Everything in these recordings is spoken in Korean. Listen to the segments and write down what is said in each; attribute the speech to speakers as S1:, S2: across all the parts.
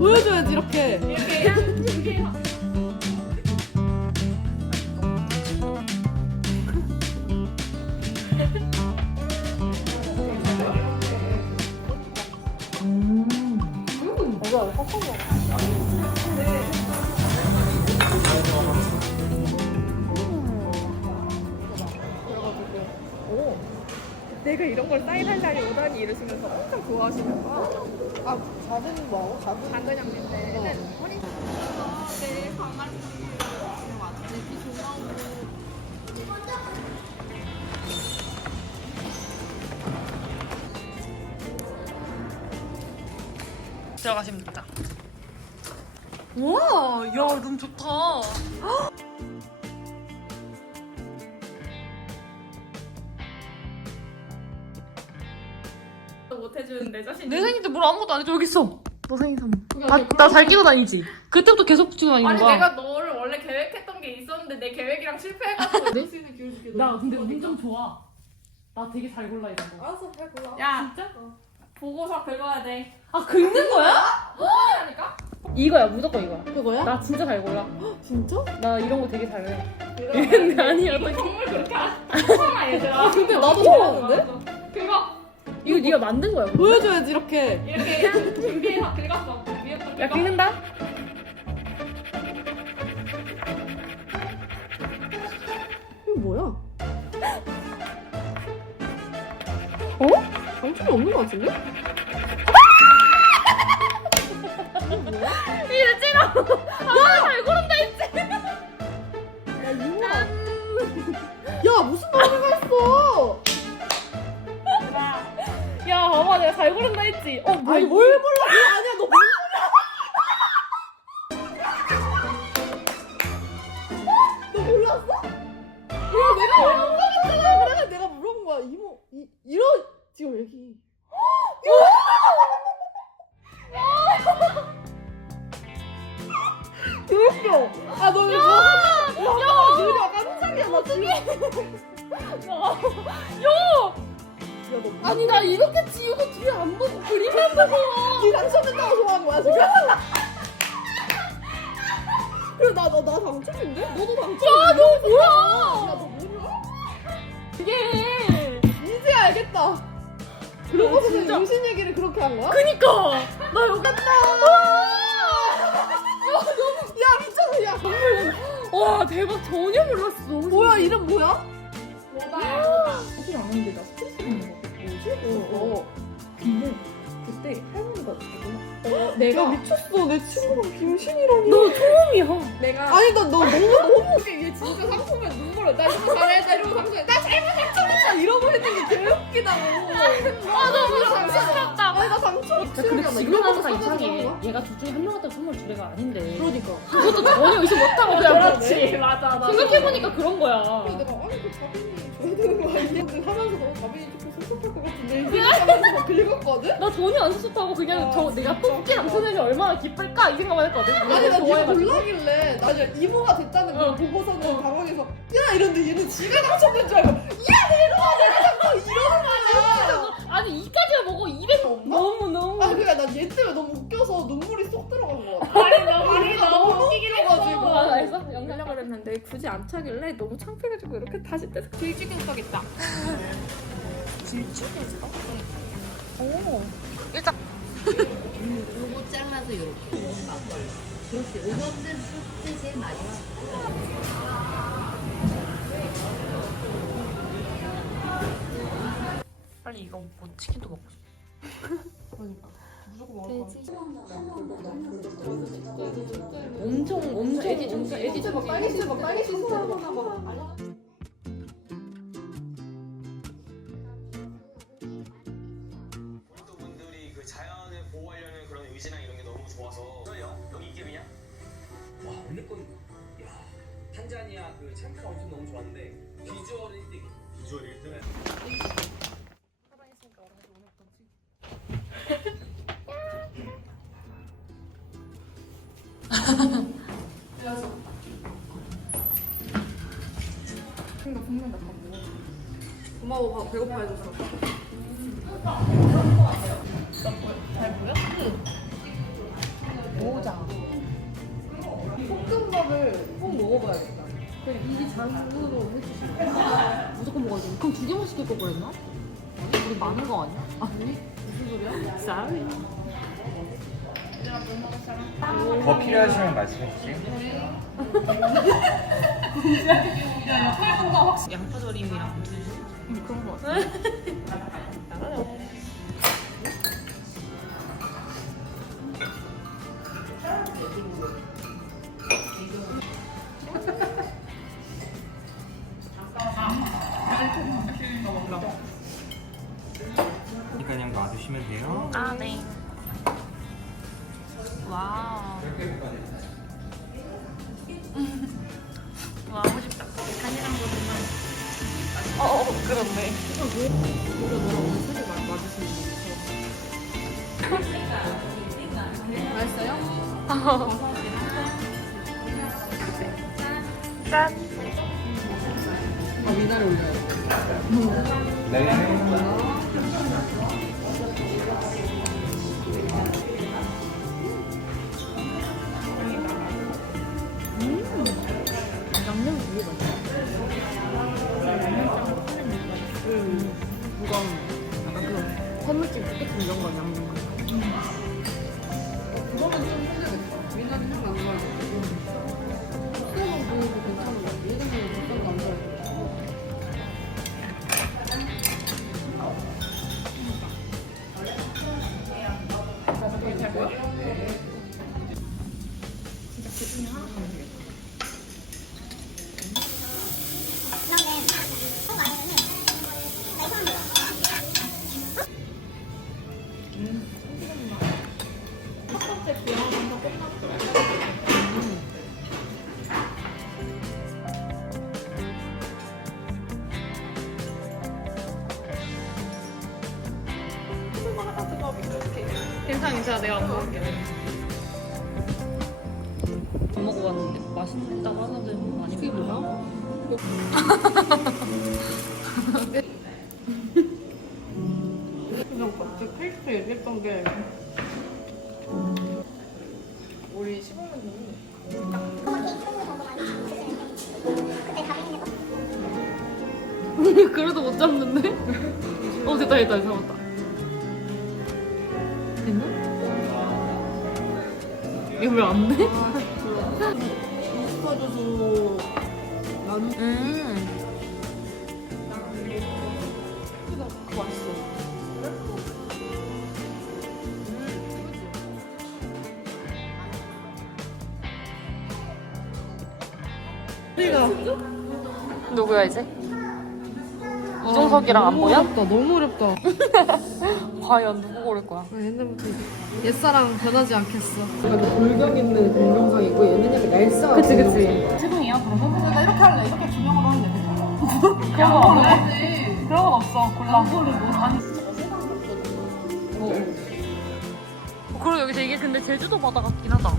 S1: 보여줘야지 이렇게.
S2: 이렇게 이렇게 내가 이런 걸 사인할 날이 오다니 이러시면서 엄청 좋아하시는 거야.
S1: 아 자세는 뭐하고? 자세.
S2: 당근 양념인데 허리 네 강아지 왔지 비 좋아하고
S3: 들어가시면 됩니다. 우와, 야, 너무 좋다.
S2: 못 해주는 내 자신.
S3: 내 생인데 뭘 아무것도 안 해줘, 여기 있어. 너 생일 선물. 나잘 끼고 다니지? 그때부터 계속 붙이고 다니는
S2: 아니
S3: 거야.
S2: 내가 너를 원래 계획했던 게 있었는데 내 계획이랑 실패해가지고
S3: 네?
S2: 수 있는 기회를 줄게.
S3: 나 근데 운좀 좋아. 나 되게 잘 골라, 이런 거.
S1: 알았어, 잘 골라.
S2: 야
S3: 진짜?
S2: 보고서 긁어야 돼.
S3: 아, 긁는 거야?
S2: 하니까?
S3: 이거야, 무조건 이거야.
S1: 그거야?
S3: 나 진짜 잘 골라.
S1: 진짜?
S3: 나 이런 거 되게 잘해.
S2: 근데
S3: 아니야, 나
S2: 선물 그렇게 하잖아 얘들아.
S1: 근데 나도 잘하는데?
S2: 긁어.
S3: 이거 네가 만든 거야.
S1: 보여줘야지 이렇게.
S2: 이렇게 준비해서 긁었어. 위에부터
S3: 야,
S2: 긁어.
S3: 긁는다?
S1: 이거 뭐야? 어? 당첨이 없는 것 같은데?
S3: 아, 잘 고른 잘 고른다 했지? 어, 뭐야,
S1: 아니? 뭘 몰라? 아니
S3: 아니, 나 이렇게 지우고 뒤에 안 보고 그림만 보고.
S1: 니 당첨됐다고 좋아한 거야 지금? 그래 나나 나 당첨인데? 너도 당첨.
S3: 야, 너 뭐야?
S1: 야너 뭐냐?
S3: 이게.
S1: 이제 알겠다. 그러고서
S3: 아, 진짜.
S1: 임신 얘기를 그렇게 한 거야?
S3: 그니까! 나 여기 갔다!
S1: 야 미쳤어 야.
S3: 와, 대박. 전혀 몰랐어.
S1: 뭐야 이름 뭐야?
S2: 뭐다.
S3: 사실 아 내가-
S1: 야, 미쳤어 내 친구가 김신이라니.
S3: 너 처음이야.
S2: 내가
S1: 아니 나너 너무 너무
S2: 얘 진짜 상품에 눈물을 나 이거 잘해 나 이러고 상품에 나 잘못
S1: 진짜 이러고 했는 게 개웃기다고.
S3: 아, 너무 당황스럽다.
S1: 아니 나 당첨.
S3: 근데
S1: 나
S3: 지금
S1: 이런
S3: 항상
S1: 거
S3: 이상해. 얘가 둘 중에 한 명한테 선물 줄 애가 아닌데.
S1: 그러니까.
S3: 그것도 전혀 의식 못하고 그냥
S2: 그렇지 맞아 맞아
S3: 생각해보니까 그런 거야.
S1: 그래서 내가 아니 그 자빈이 줘야 되는 거 아니야? 근데 하면서도 자빈이 조금 섭섭할 것막 긁었거든?
S3: 나 전혀 안 섭섭하고 그냥
S1: 아,
S3: 저 내가. 뽑기랑 소년이 얼마나 기쁠까 이 생각만 했거든.
S1: 아니 나
S3: 좋아해가지고.
S1: 몰라길래 나 이제 이모가 됐다는 걸
S3: 어.
S1: 보고서는 당황해서 야 이런데 얘는 지가 당첨된 줄 알고 야 내가 내가 당첨 이러는 거야
S3: 아니 이까지만 보고 입에 너무 너무.
S1: 아 그니까 난얘 때문에 너무 웃겨서 눈물이 쏙 들어간 거 같아
S2: 아니 너무
S1: 아니, 너무
S2: 웃기긴. 했어
S3: 아, 알았어? 영상.
S2: 하려고 그랬는데 굳이 안 차길래 너무 창피해가지고 이렇게 다시 떼서 길쭉이 써겠다
S4: 요거 잘라서 이렇게 막걸리. 그렇지. 오감된 숫자 제일 마지막.
S3: 빨리 이거 먹고 치킨도 먹고 싶어.
S1: 무조건 먹을 거야.
S3: 엄청 엄청
S1: 딸기 막 딸기 씻어
S5: 또 의지나 이런 게 너무 좋아서 저요 여기 이게 그냥 와 원래 건 야, 탄자니아 그 챔프가 엄청 너무 좋았는데 비주얼 1등 비주얼 1등
S1: 고마워 밥 배고파 해줬어 모자. 볶음밥을 꼭 먹어봐야겠다. 그냥 이게 장으로 해주시는 거야.
S3: 무조건 먹어야 돼. 그럼 두 개만 시킬 걸 그랬나? 우리 많은 거 아니야?
S1: 아니? 무슨 소리야?
S3: Sorry.
S6: 더 필요하시면 말씀해 주세요.
S3: 양파절임이랑? 그런 거 같아. 짠.
S1: 아, 미나리 올려요.
S6: 네.
S3: 그 해물찜 끝에 이런 거 맛.
S1: 그거 그냥 갑자기 페이스트 얘기했던 게 우리 15년 전에
S3: 그래도 못 잡는데? 어 됐다 됐다 잡았다 됐나? 이거 왜 안 돼?
S1: 인스타줘서 나는
S3: 음 누구야 이제? 이종석이랑 안 보여?
S1: 어렵다, 너무 어렵다.
S3: 과연 누구 고를 거야?
S1: 아, 옛날부터 이제 옛사랑 변하지 않겠어. 약간 골격 있는 동영상이고 얘는 약간 얄쌍한
S3: 그치 그치
S1: 최종이야 그러면? 나 이렇게 할래. 이렇게 준영으로 하면 되겠다. 그런 거 없어. 그런 건 없어. 골라. 그거를 뭐 아니.
S3: 그리고 여기서 이게 근데 제주도 바다 같긴 하다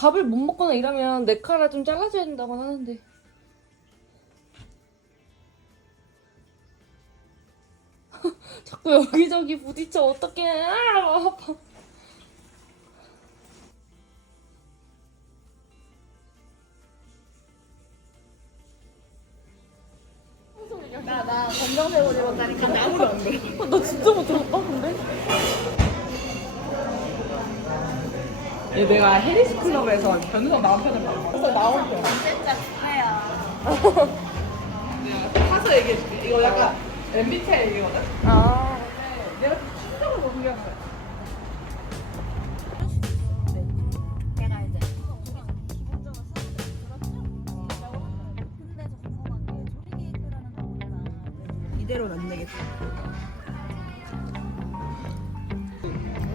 S3: 밥을 못 먹거나 이러면 내 카라 좀 잘라줘야 된다고 하는데 자꾸 여기저기 부딪혀 어떡해 아, 아파
S1: 나, 나 검정색 옷 입었다니까 나 아무도 안 그래.
S3: 아, 나 진짜 못 들었다 근데
S1: 얘 내가 해리스 클럽에서 변우석 나온 편을 봤어. 나온 편. 진짜 축하야. 내가 타서 얘기해줄게. 이거 약간 MBTI 얘기거든?
S3: 아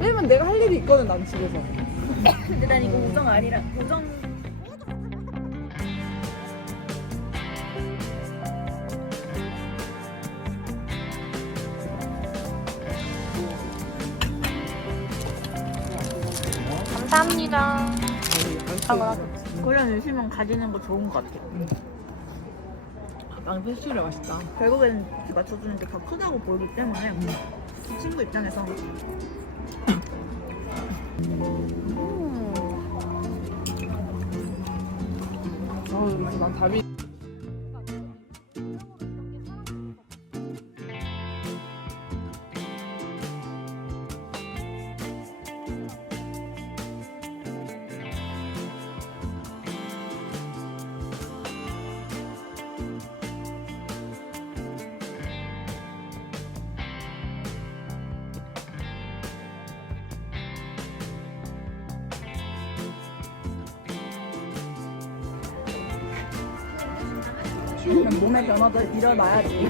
S1: 왜냐면 내가 할 일이 있거든, 난 집에서.
S7: 근데 난 이거 우정 아니라 우정
S3: 감사합니다.
S7: 그런 의심은 가지는 거 좋은 것 같아.
S1: 빵 패스츄리 맛있다.
S7: 결국엔 줘주는 게 더 크다고 보이기 때문에 그 친구 입장에서
S1: 어, 난 답이.
S7: 몸의 변화도 일어나야지.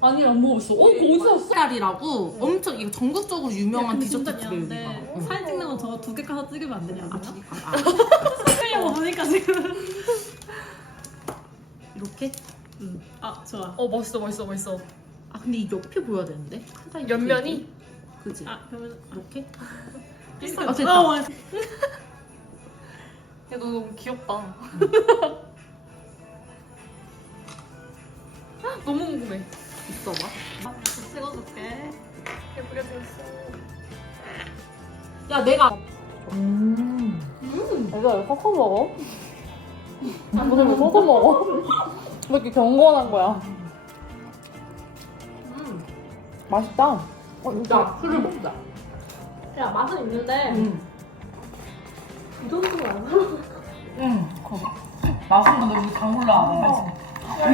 S3: 아니 안 먹었어. 어 그거 어디서 샀어? 달이라고 엄청 이거 전국적으로 유명한 디저트 집이에요 여기가.
S8: 사진 찍는 건 저거 두개 가서 찍으면 안 되냐고요?
S3: 아,
S8: 찍으려고 보니까 지금
S3: 이렇게?
S8: 아 좋아
S3: 어 맛있어 맛있어 맛있어.
S8: 아 근데 이 옆에 보여야 되는데 항상
S3: 옆면이?
S8: 그지? 아 그러면
S3: 이렇게?
S8: 비슷하게
S3: 아, 됐다.
S8: 어,
S3: 야, 너 너무 귀엽다. 너무 궁금해.
S8: 있어봐 찍어줄게
S3: 야, 내가.
S2: 내가 왜 섞어 먹어? 오늘 왜 섞어 먹어? 왜 이렇게 경건한 거야? 맛있다. 어,
S3: 야, 술을 먹자.
S8: 야 맛은 있는데
S3: 응.
S8: 이 정도는 안
S3: 응. 맛있는 거 너무 당 올라.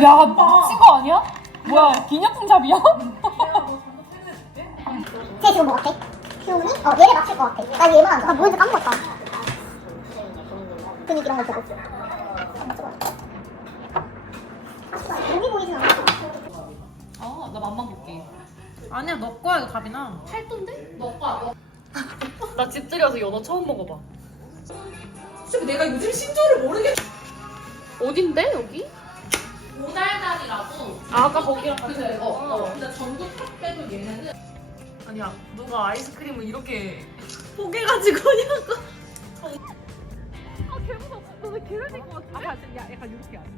S3: 야, 미친 거 아니야? 뭐야, 기념품 잡이야?
S9: 쟤 지금 뭐 같아? 효은이? 어 얘를 맞출 것 같아 나 얘만 안나 뭐인지 까먹었다 근육 이런 거 보고 몸이 보이진 않아
S3: 어, 나 맛만 볼게. 아니야, 너 거야, 이거 답이나. 팔도인데? 너 거야, 너. 나 집들여서 연어 처음 먹어봐.
S1: 솔직히 내가 요즘 신조를 모르겠.
S3: 어딘데, 여기? 오달달이라고. 아, 아까 거기랑 같이. 어, 어. 근데 전국 탑 빼도 얘네는. 아니야, 누가 아이스크림을 이렇게.
S8: 포개가지고 그냥
S2: 너왜 계란 될것 같아? 아, 야, 약간 이렇게 하자.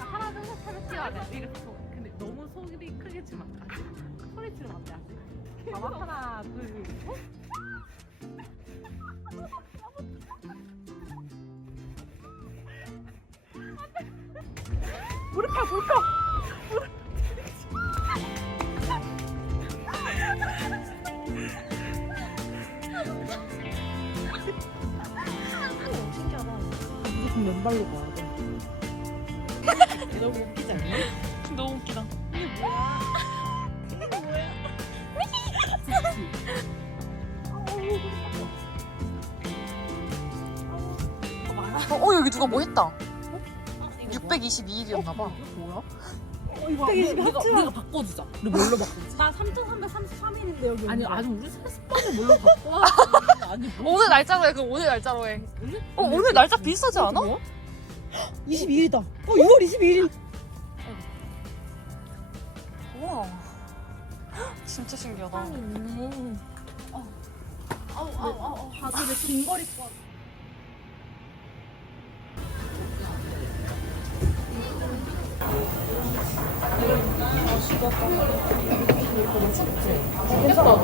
S2: 아, 하나, 둘, 셋 하면 찍어야 돼. 이렇게 소, 근데 너무 소리 크게 치면 안 돼. 소리 치면 안 돼. 아직. 봐봐, 하나, 둘, 셋. 몰카, 몰카. 무조건 맨발로 가야 돼. 너무 웃기지 않냐?
S3: 너무 웃기다. 어, 어, 여기 누가 뭐 했다. 622일이었나 봐. 뭐야?
S2: 이거
S3: 내가, 내가 바꿔주자. 우리 뭘로 바꾸지?
S8: 나 3,333일인데 여기
S3: 아니, 아니 우리 습관을 뭘로 바꿔? 아니, 뭐. 오늘 날짜로 해. 그럼 오늘 날짜로 해. 어, 오늘 날짜 비슷하지 않아?
S2: 22일이다. 어, 6월 22일.
S3: 우와. 진짜 신기하다.
S8: 아 근데 긴거리 거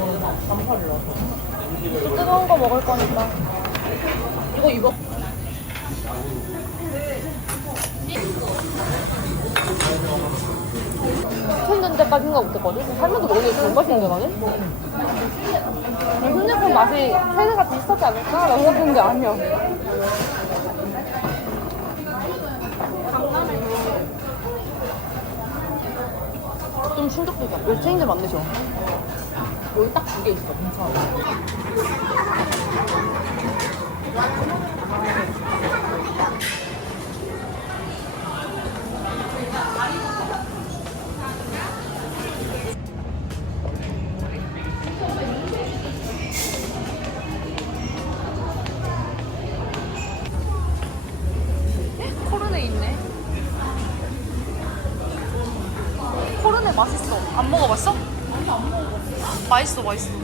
S2: 뜨거운 거 먹을 거니까.
S3: 이거.
S2: 손든 때까지 생각 못했거든? 살면서 먹는 게 제일 맛있는데 나는? 손제품 맛이 세개가 비슷하지 않을까? 라고 생각했는데 아니야. 좀 충격적이야. 왜 체인지 만드셔? 여기 딱 두 개 있어, 괜찮아.
S3: 맛있어 맛있어.